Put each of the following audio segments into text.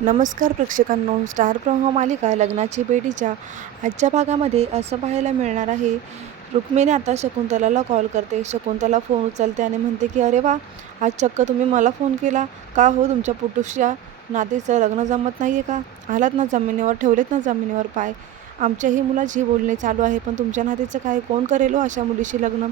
नमस्कार प्रेक्षकांनो स्टार प्रवाह मालिका लग्नाची बेटीच्या आजच्या भागामध्ये असं पाहायला मिळणार आहे. रुक्मिणी आता शकुंतलाला कॉल करते. शकुंतला फोन उचलते आणि म्हणते की अरे वा आज चक्क तुम्ही मला फोन केला. का हो तुमच्या पुटुसच्या नातीचं लग्न जमत नाही आहे का? आलात ना जमिनीवर ठेवलेत ना जमिनीवर पाय. आमच्याही मुलाची बोलणे चालू आहे पण तुमच्या नातीचं काय कोण करेल हो अशा मुलीशी लग्न?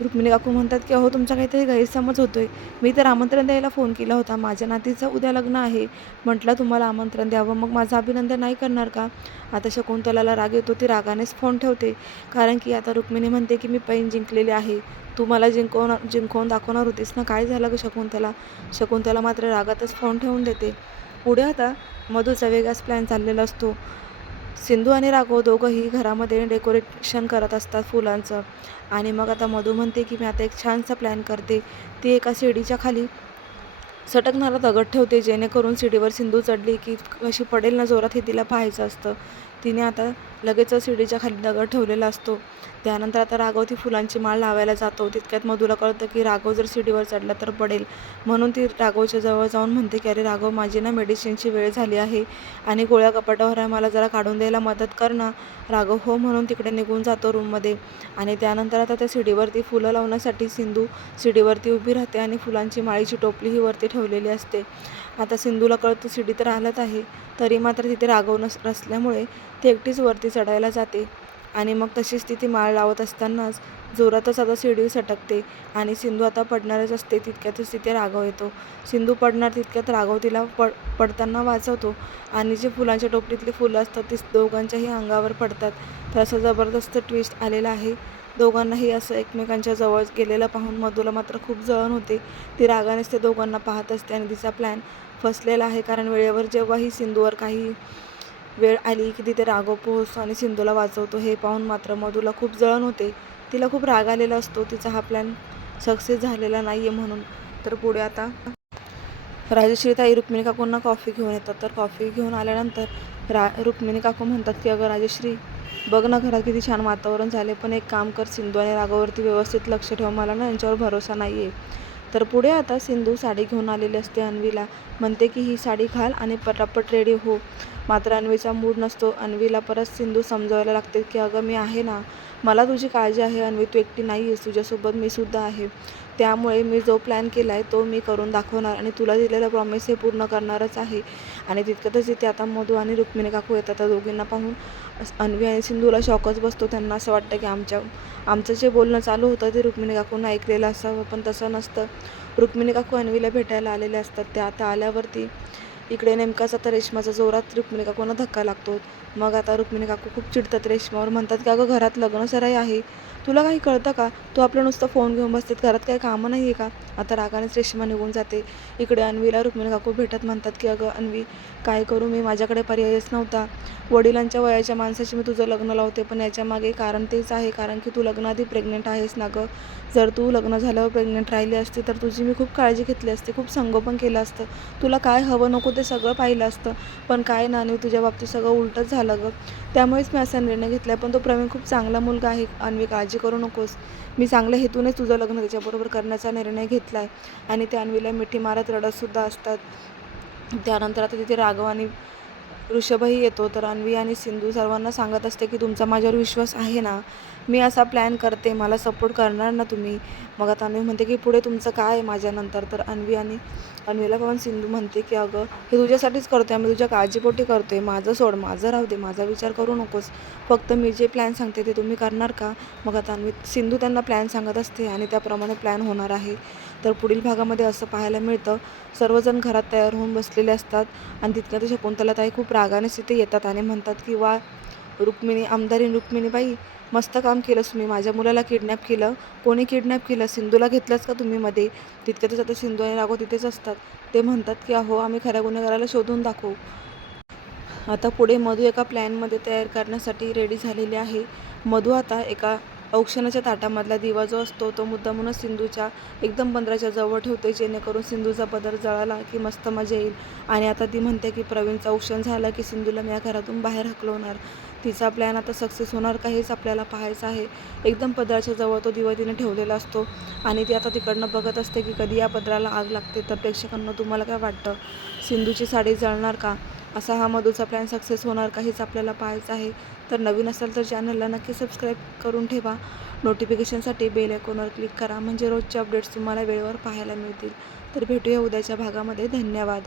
रुक्मिणी काकू म्हणतात की अहो तुमचा काहीतरी गैरसमज होतो आहे मी तर आमंत्रण द्यायला फोन केला होता. माझ्या नातीचं उद्या लग्न आहे. म्हटलं तुम्हाला आमंत्रण द्यावं. मग माझं अभिनंदन नाही करणार का? आता शकुंतलाला राग येतो. ती रागानेच फोन ठेवते. कारण की आता रुक्मिणी म्हणते की मी पैन जिंकलेली आहे. तू मला जिंकवून जिंकवून दाखवणार होतीस ना? काय झालं ग शकुंतला? शकुंतला मात्र रागातच फोन ठेवून देते. पुढे आता मधूचा वेगळाच प्लॅन चाललेला असतो. सिंधू आणि राघव दोघंही घरामध्ये डेकोरेशन करत असतात फुलांचं. आणि मग आता मधू म्हणते की मी आता एक छानसा प्लॅन करते. ती एका शिडीच्या खाली सटकणारा दगड ठेवते जेणेकरून शिडीवर सिंधू चढली की कशी पडेल ना जोरात हे तिला पाहायचं असतं. तिने आता लगेचच शिडीच्या खाली दगड ठेवलेला असतो. त्यानंतर आता राघव ती फुलांची माळ लावायला जातो. तितक्यात मधूला कळतं की राघव जर शिडीवर चढला तर पडेल. म्हणून ती राघवच्या जवळ जाऊन म्हणते की अरे राघव माझी ना मेडिसिनची वेळ झाली आहे आणि गोळ्या कपाटावर आहे मला जरा काढून द्यायला मदत कर ना. राघव हो म्हणून तिकडे निघून जातो रूममध्ये आणि त्यानंतर आता त्या शिडीवरती फुलं लावण्यासाठी सिंधू शिडीवरती उभी राहते आणि फुलांची माळीची टोपली ही वरती ठेवलेली असते. आता सिंधूला कळतं शिडी तर हालत आहे तरी मात्र तिथे राघव नस नसल्यामुळे ती एकटीच वरती चढायला जाते. आणि मग तशीच तिथे माळ लावत असतानाच जोरातच आता शिडी सटकते आणि सिंधू आता पडणारच असते तितक्यातच तिथे राघव येतो. सिंधू पडणार तितक्यात राघव तिला पड पडताना वाचवतो आणि जे फुलांच्या टोपलीतली फुलं असतात ती दोघांच्याही अंगावर पडतात. तर असं जबरदस्त ट्विस्ट आलेला आहे. दोघांनाही असं एकमेकांच्या जवळ गेलेलं पाहून मधूला मात्र खूप जळण होते. ती रागानेच ते दोघांना पाहत असते आणि तिचा प्लॅन फसलेला आहे कारण वेळेवर जेव्हाही सिंधूवर काही वेळ आली की तिथे राघव पोहोचतो आणि सिंधूला वाचवतो. हे पाहून मात्र मधूला खूप जळण होते. तिला खूप राग आलेला असतो. तिचा हा प्लॅन सक्सेस झालेला नाही आहे म्हणून. तर पुढे आता राजश्री ताई रुक्मिणी काकूंना कॉफी घेऊन येतात. तर कॉफी घेऊन आल्यानंतर रा रुक्मिणी काकू म्हणतात की अगं राजश्री बघ ना घरात किती छान वातावरण झाले पण एक काम कर सिंधू आणि रागावरती व्यवस्थित लक्ष ठेव. मला ना यांच्यावर भरोसा नाही आहे तर पुढे आता सिंधू साडी घेऊन आलेली असते अन्वीला. म्हणते की ही साडी घाल आणि पटापट रेडी हो. मात्र अन्वीचा मूड नसतो. अन्वीला परत सिंधू समजावायला लागते की अगं मी आहे ना. मला तुझी काळजी आहे अन्वी. तू एकटी नाही आहेस तुझ्यासोबत मी सुद्धा आहे. त्यामुळे मी जो प्लॅन केला आहे तो मी करून दाखवणार आणि तुला दिलेला प्रॉमिस हे पूर्ण करणारच आहे. आणि तितकंतच इथे आता मधू आणि रुक्मिणी काकू येतात त्या दोघींना पाहून अन्वी आणि सिंधूला शॉकच बसतो त्यांना. असं वाटतं की आमच्या आमचं जे बोलणं चालू होतं ते रुक्मिणी काकूंना ऐकलेलं असावं पण तसं नसतं. रुक्मिणी काकू अन्वीला भेटायला आलेले असतात. त्या आता आल्यावरती इकडे नेमकाच आता रेशमाचा जोरात रुक्मिणी काकूंना धक्का लागतो. मग आता रुक्मिणी काकू खूप चिडतात. रेशमावर म्हणतात की अगं घरात लग्न सराई आहे. तुला काही कळतं का? तू आपलं नुसतं फोन घेऊन बसतेत घरात काही कामं नाही आहे का? आता रागानेच रेशमा निघून जाते. इकडे अन्वीला रुक्मिणी काकू भेटत म्हणतात की अगं अन्वी काय करू? मी माझ्याकडे पर्यायच नव्हता. वडिलांच्या वयाच्या माणसाशी मी तुझं लग्न लावते पण याच्यामागे कारण तेच आहे. कारण की तू लग्नाआधी प्रेग्नेंट आहेस ना गं? जर तू लग्न झाल्यावर प्रेग्नेंट राहिली असती तर तुझी मी खूप काळजी घेतली असते खूप संगोपन केलं असतं. तुला काय हवं नको ते सगळं पाहिलं असतं. पण काय ना आणि तुझ्या बाबतीत सगळं उलटंच झालं गं. त्यामुळेच मी असा निर्णय घेतला पण तो प्रवीण खूप चांगला मुलगा आहे. अन्वी काळजी करू नकोस. मी चांगल्या हेतूनेच तुझं लग्न त्याच्याबरोबर करण्याचा निर्णय घेतला आहे आणि त्या अन्वीला मिठी मारत रडतसुद्धा असतात. त्यानंतर आता तिथे राघव आणि ऋषभही येतो तर अन्वी आणि सिंधू सर्वांना सांगत असते की तुमचा माझ्यावर विश्वास आहे ना? मी असा प्लॅन करते मला सपोर्ट करणार ना तुम्ही? मग आता अन्वी म्हणते की पुढे तुमचं काय आहे माझ्यानंतर? तर अन्वी आणि अन्वीला पण सिंधू म्हणते की अगं हे तुझ्यासाठीच करतो आहे मी तुझ्या काळजीपोटी करतो आहे माझं सोड माझं राहू दे माझा विचार करू नकोस. फक्त मी जे प्लॅन सांगते ते तुम्ही करणार का? मग आता अन्वी सिंधू त्यांना प्लॅन सांगत असते आणि त्याप्रमाणे प्लॅन होणार आहे. तर पुढील भागामध्ये असं पाहायला मिळतं. सर्वजण घरात तयार होऊन बसलेले असतात आणि तिथल्या ते शकुंतलाताई खूप रागानेच तिथे येतात आणि म्हणतात की वा रुक्मिणी आमदारी रुक्मिणीबाई मस्त काम केलंस तुम्ही. माझ्या मुलाला किडनॅप केलं. कोणी किडनॅप केलं? सिंधूला घेतलंच का तुम्ही मध्ये? तितक्यातच आता सिंधू आणि राघव तिथेच असतात. ते म्हणतात की अहो आम्ही खऱ्या गुन्हेगाराला शोधून दाखवू. आता पुढे मधू एका प्लॅनमध्ये तयार करण्यासाठी रेडी झालेली आहे. मधू आता एका औक्षणाच्या ताटामधला दिवा जो असतो तो मुद्दामूनच सिंधूच्या एकदम बंदराच्या जवळ ठेवते जेणेकरून सिंधूचा पदर जळाला की मस्त मजा येईल. आणि आता ती म्हणते की प्रवीणचं औक्षण झालं की सिंधूला मी या घरातून बाहेर हकलवणार तिचा प्लॅन आता सक्सेस होणार का हेच आपल्याला पाहायचं आहे. एकदम पदराच्या जवळ तो दिवा तिने ठेवलेला असतो. आणि ती आता तिकडनं बघत असते की कधी या पदराला आग लागते. तर प्रेक्षकांना तुम्हाला काय वाटतं? सिंधूची साडी जळणार का? असा हा मधूचा प्लॅन सक्सेस होणार का हेच आपल्याला पाहायचं आहे. तर नवीन असाल तर चॅनलला नक्की सबस्क्राईब करून ठेवा. नोटिफिकेशनसाठी बेल आयकॉनवर क्लिक करा. म्हणजे रोजचे अपडेट्स तुम्हाला वेळेवर पाहायला मिळतील. तर भेटूया उद्याच्या भागामध्ये. धन्यवाद.